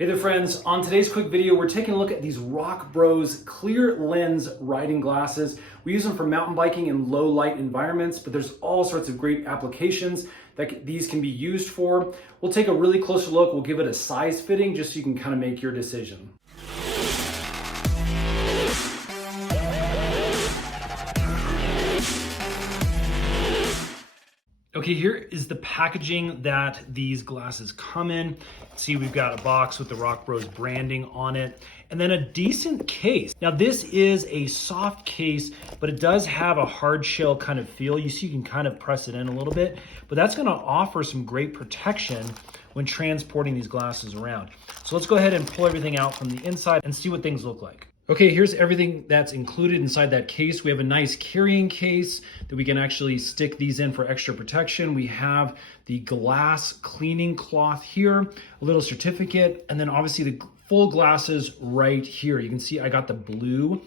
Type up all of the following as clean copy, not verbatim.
Hey there friends, on today's quick video, we're taking a look at these ROCKBROS clear lens riding glasses. We use them for mountain biking in low light environments, but there's all sorts of great applications that these can be used for. We'll take a really closer look. We'll give it a size fitting just so you can kind of make your decision. Okay, here is the packaging that these glasses come in. See, we've got a box with the ROCKBROS branding on it, and then a decent case. Now, this is a soft case, but it does have a hard shell kind of feel. You see, you can kind of press it in a little bit, but that's gonna offer some great protection when transporting these glasses around. So let's go ahead and pull everything out from the inside and see what things look like. Okay, here's everything that's included inside that case. We have a nice carrying case that we can actually stick these in for extra protection. We have the glass cleaning cloth here, a little certificate, and then obviously the full glasses right here. You can see I got the blue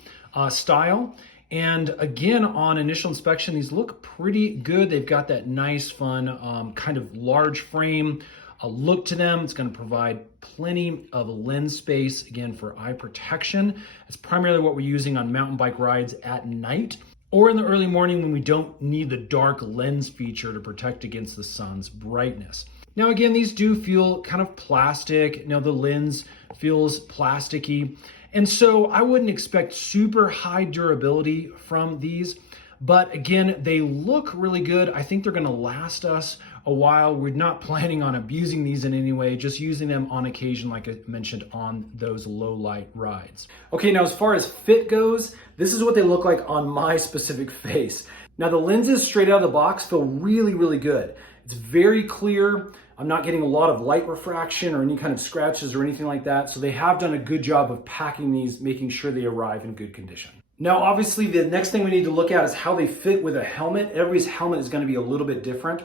style. And again, on initial inspection, these look pretty good. They've got that nice, fun, kind of large frame look to them. It's going to provide plenty of lens space, again, for eye protection. It's primarily what we're using on mountain bike rides at night or in the early morning when we don't need the dark lens feature to protect against the sun's brightness. Now, again, these do feel kind of plastic. You know, the lens feels plasticky. And so I wouldn't expect super high durability from these. But again, they look really good. I think they're gonna last us a while. We're not planning on abusing these in any way, just using them on occasion, like I mentioned, on those low light rides. Okay, now as far as fit goes, this is what they look like on my specific face. Now the lenses straight out of the box feel really, really good. It's very clear. I'm not getting a lot of light refraction or any kind of scratches or anything like that. So they have done a good job of packing these, making sure they arrive in good condition. Now, obviously, the next thing we need to look at is how they fit with a helmet. Everybody's helmet is going to be a little bit different.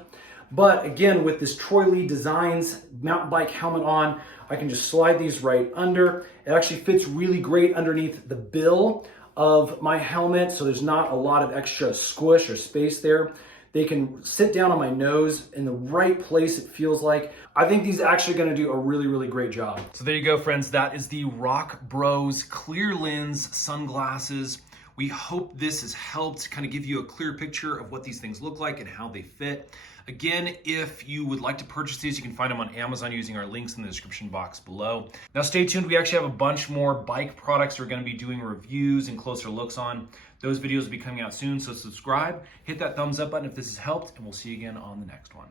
But again, with this Troy Lee Designs mountain bike helmet on, I can just slide these right under. It actually fits really great underneath the bill of my helmet, so there's not a lot of extra squish or space there. They can sit down on my nose in the right place, it feels like. I think these are actually gonna do a really, really great job. So there you go, friends. That is the ROCKBROS clear lens sunglasses. We hope this has helped kind of give you a clear picture of what these things look like and how they fit. Again, if you would like to purchase these, you can find them on Amazon using our links in the description box below. Now stay tuned, we actually have a bunch more bike products we're gonna be doing reviews and closer looks on. Those videos will be coming out soon, so subscribe, hit that thumbs up button if this has helped, and we'll see you again on the next one.